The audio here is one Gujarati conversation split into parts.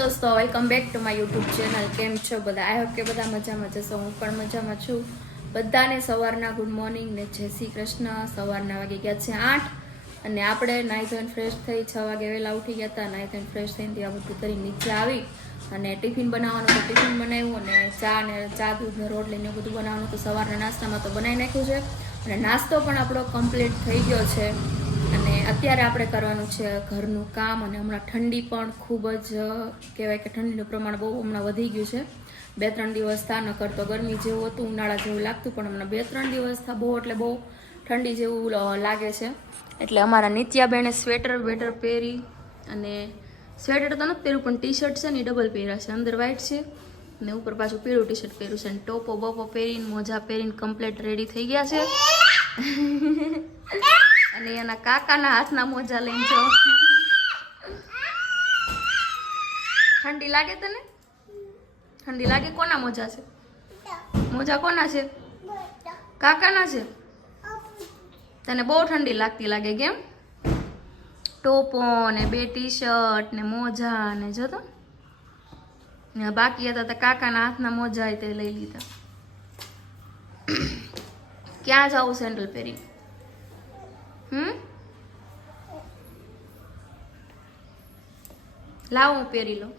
દોસ્તો, welcome back to my YouTube channel. કેમ છો બધા? આઈ હોપ કે બધા મજામાં જશો. હું પણ મજામાં છું. બધાને સવારના ગુડ મોર્નિંગ ને જય શ્રી કૃષ્ણ. સવારના વાગી ગયા છે 8 અને આપણે નાહી ધોઈને ફ્રેશ થઈ 6 વાગે વહેલા ઉઠી ગયા હતા. નાહી ધોઈને ફ્રેશ થઈને ત્યાં બધું કરી નીચે આવી અને ટિફિન બનાવવાનું તો ટિફિન બનાવ્યું અને ચા દૂધ ને રોટલી ને બધું બનાવવાનું તો સવારના નાસ્તામાં તો બનાવી નાખ્યું છે અને નાસ્તો પણ આપણો કમ્પ્લીટ થઈ ગયો છે. અને અત્યારે આપણે કરવાનું છે ઘરનું કામ અને હમણાં ઠંડી પણ ખૂબ જ કહેવાય કે ઠંડીનું પ્રમાણ બહુ હમણાં વધી ગયું છે. 2-3 દિવસ થા ન કરતો ગરમી જેવું હતું, ઉનાળા જેવું લાગતું, પણ હમણાં 2-3 દિવસ થા બહુ એટલે બહુ ઠંડી જેવું લાગે છે. એટલે અમારા નિત્યાબેને સ્વેટર પહેરી અને સ્વેટર તો નથી પહેર્યું પણ ટી શર્ટ છે ને ડબલ પહેર્યા છે. અંદર વ્હાઈટ છે અને ઉપર પાછું પીળું ટી શર્ટ પહેર્યું છે અને ટોપો બોપો પહેરીને મોજા પહેરીને કમ્પ્લીટ રેડી થઈ ગયા છે. અને એના કાકાના હાથના મોજા લઈને જો. ઠંડી લાગે તને? ઠંડી લાગે? કોના મોજા છે? મોજા કોના છે? કાકાના છે. તને બહુ ઠંડી લાગતી લાગે કેમ? ટોપો ને 2 ટી શર્ટ ને મોજા ને જો તો બાકી હતા તો કાકાના હાથના મોજા તે લઈ લીધા. ક્યાં જાવું સેન્ડલ પહેરી? લાવ હું પહેરી લઉં.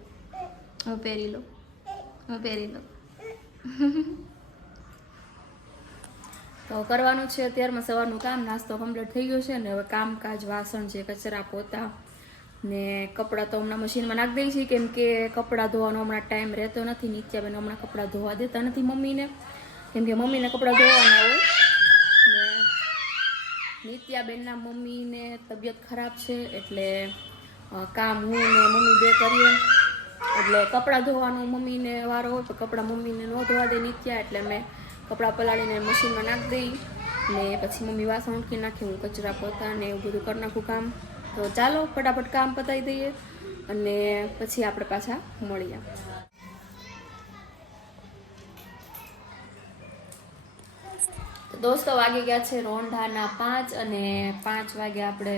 તો કરવાનું છે અત્યારમાં સવારનું કામ. નાસ્તો કમ્પ્લીટ થઈ ગયો છે ને હવે કામકાજ વાસણ છે, કચરા પોતા ને કપડાં તો હમણાં મશીનમાં નાખી દઈ છે કેમ કે કપડાં ધોવાનો હમણાં ટાઈમ રહેતો નથી. નિત્યાબેન હમણાં કપડાં ધોવા દેતા નથી મમ્મીને કેમ કે મમ્મીને કપડાં ધોવાના હોય ને નિત્યાબેનના મમ્મીને તબિયત ખરાબ છે એટલે કામ હું ને મમ્મી બે કરીએ એટલે કપડાં ધોવાનું મમ્મીને વારો હોય તો કપડાં મમ્મીને ન ધોવા દે નિત્યા એટલે મેં કપડાં પલાળીને મશીનમાં નાખી દઈ ને પછી મમ્મી વાસણ ઉટકી નાખી, હું કચરા પોતા ને એવું બધું કરી નાખું કામ. તો ચાલો ફટાફટ કામ પતાવી દઈએ અને પછી આપણે પાછા મળીએ. દોસ્તો વાગી ગયા છે રોંઢાના 5 અને 5 વાગે આપણે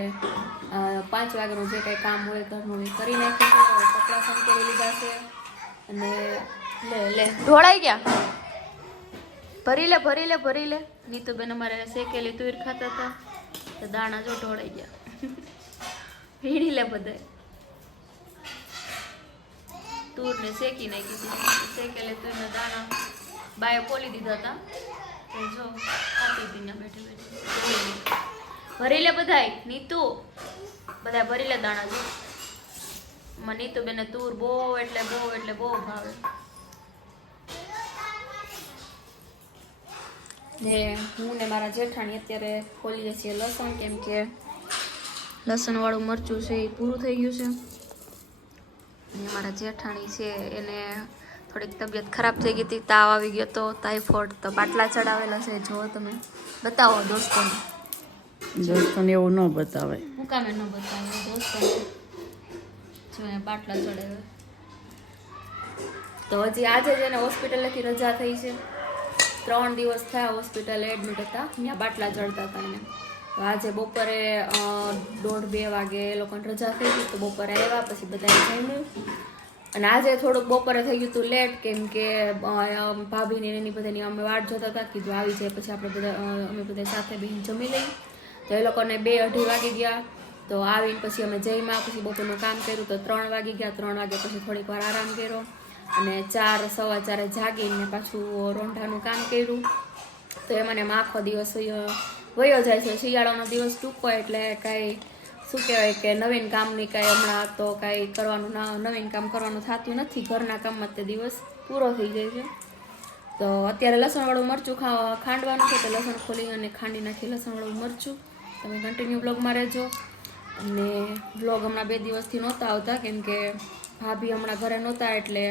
5 વાગ્યાનું જે કંઈ કામ હોય ઘરનું એ કરી નાખ્યું છે. કપડાં સંકેલી લીધા છે અને લે ઢોળાઈ ગયા. ભરી લે નીતુબેન અમારે શેકેલી તુર ખાતા હતા તો દાણા જો ઢોળાઈ ગયા. ભીડી લે બધા તુર ને શેકી નાખી હતી. શેકેલી તુરના દાણા બાએ પોલી દીધા હતા જો ખાતી હતી બેઠી. ભરી લે બધાય નીતુ, બધા ભરી લે દાણા જો. માં નીતુબેને તુર બહુ એટલે બહુ ભાવે ને હું ને મારા જેઠાણી અત્યારે ખોલીએ છીએ લસણ કેમ કે લસણ વાળું મરચું છે એ પૂરું થઈ ગયું છે. અને મારા જેઠાણી છે એને થોડીક તબિયત ખરાબ થઈ ગઈ હતી, તાવ આવી ગયો હતો, ટાઇફોઇડ, તો બાટલા ચડાવેલા છે. જો તમે બતાવો દોસ્તોને એવું ન બતાવે. હું કામે ન બતાવે દોસ્તોને? જો બાટલા ચડાવે તો હજી આજે જ એને હોસ્પિટલેથી રજા થઈ છે. 3 દિવસ થયા હોસ્પિટલ એડમિટ હતા, ત્યાં બાટલા ચડતા હતા એને. તો આજે બપોરે 1:30-2 વાગે એ લોકોને રજા થઈ ગઈ તો બપોરે આવ્યા પછી બધાએ જમ્યું. અને આજે થોડુંક બપોરે થઈ ગયું હતું લેટ કેમ કે ભાભીને એની બધાની અમે વાટ જોતા હતા. કીધું આવી જાય પછી અમે બધા સાથે બેસીને જમી લઈ. તો એ લોકોને 2-2:30 વાગી ગયા. તો આવીને પછી અમે જમ્યા, પછી બપોરનું કામ કર્યું તો 3 વાગી ગયા. 3 વાગે પછી થોડીક વાર આરામ કર્યો અને 4-4:15 જાગીને પાછું રોંઢાનું કામ કર્યું. તો એમાં ને આખો દિવસ વયો જાય છે. શિયાળાનો દિવસ ટૂંકો એટલે કાંઈ શું કહેવાય કે નવીન કામની કાંઈ હમણાં તો કાંઈ કરવાનું નવીન કામ કરવાનું થતું નથી. ઘરના કામમાં તે દિવસ પૂરો થઈ જાય છે. તો અત્યારે લસણવાળું મરચું ખાંડવાનું છે તો લસણ ખોલી અને ખાંડી નાખી લસણવાળું મરચું. તમે કન્ટિન્યુ બ્લોગમાં રહેજો. અને બ્લોગ હમણાં 2 દિવસથી નહોતા આવતા કેમ કે ભાભી હમણાં ઘરે નહોતા એટલે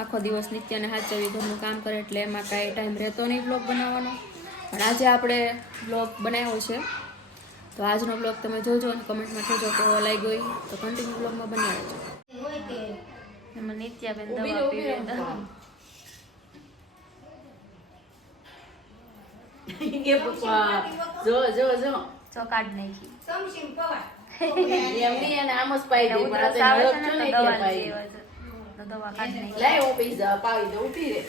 આખો દિવસ નિત્યને હાચવી ઘરનું કામ કરે એટલે એમાં કાંઈ ટાઈમ રહેતો નહીં બ્લોગ બનાવવાનો. પણ આજે આપણે બ્લોગ બનાવ્યો છે તો આજનો બ્લોગ તમે જોજો અને કમેન્ટમાં કહેજો કેવો લાગ્યો તો કન્ટિન્યુ બ્લોગમાં બની રહેજો. એમાં નિત્યાબેન દવા પીવે જો કાઢ નાખી દવા કાઢી નાખી. લાય ઓ પીઝા પાવી દે ઉભી રે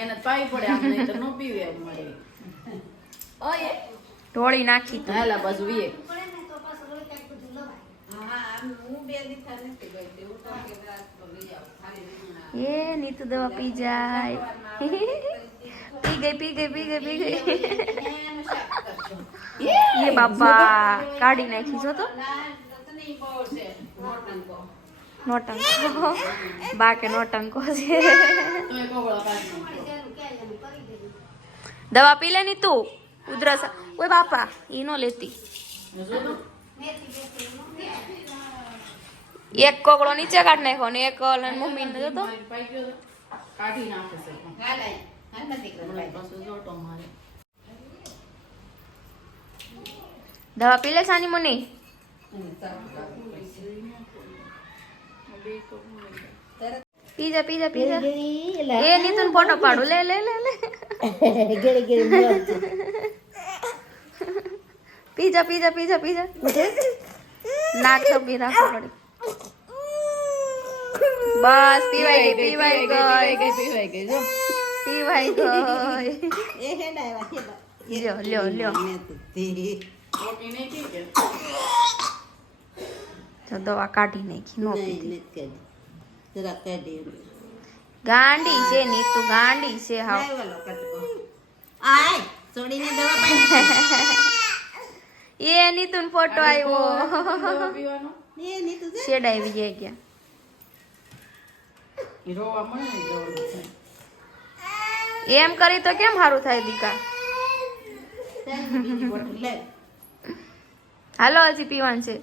એને પાવી પડે આમ નહીં તો નો પીવે અમારે ઓય ઢોળી નાખી તું. હાલા બાજુ વીએ એ નીતુ દવા પી જાય. પી ગઈ. એ બાપા કાઢી નાખી જો તો નોટંકો બા કે નોટંકો છે. દવા પી લે ની તું ઉધરસ. ઓય બાપા ઈ નો લેતી. એક કોકડો નીચે કાઢ નાખ્યો ને એક મમ્મી ને જોતો કાઢી નાખે છે દવા પી લે સાની મુની. પીજા એ નીતુન ફોટો પાડું. લે પીજા નાક તો બી રાખો પડી. બસ પીવાઈ ગઈ જો લ્યો તો દવા કાઢી નાખી. નો પીધી. ગાંડી છે નીતુ ગાંડી છે. હાવ એ નીતુન ફોટો આવ્યો. શેડ આવી જાય ગયા. એમ કરી તો કેમ સારું થાય દીકા. હાલો હજી પીવાનું છે.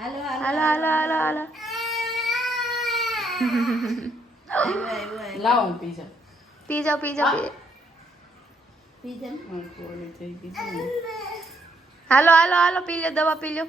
હાલો લાવો પીઝા પીજા હાલો પી લો દવા પી લો.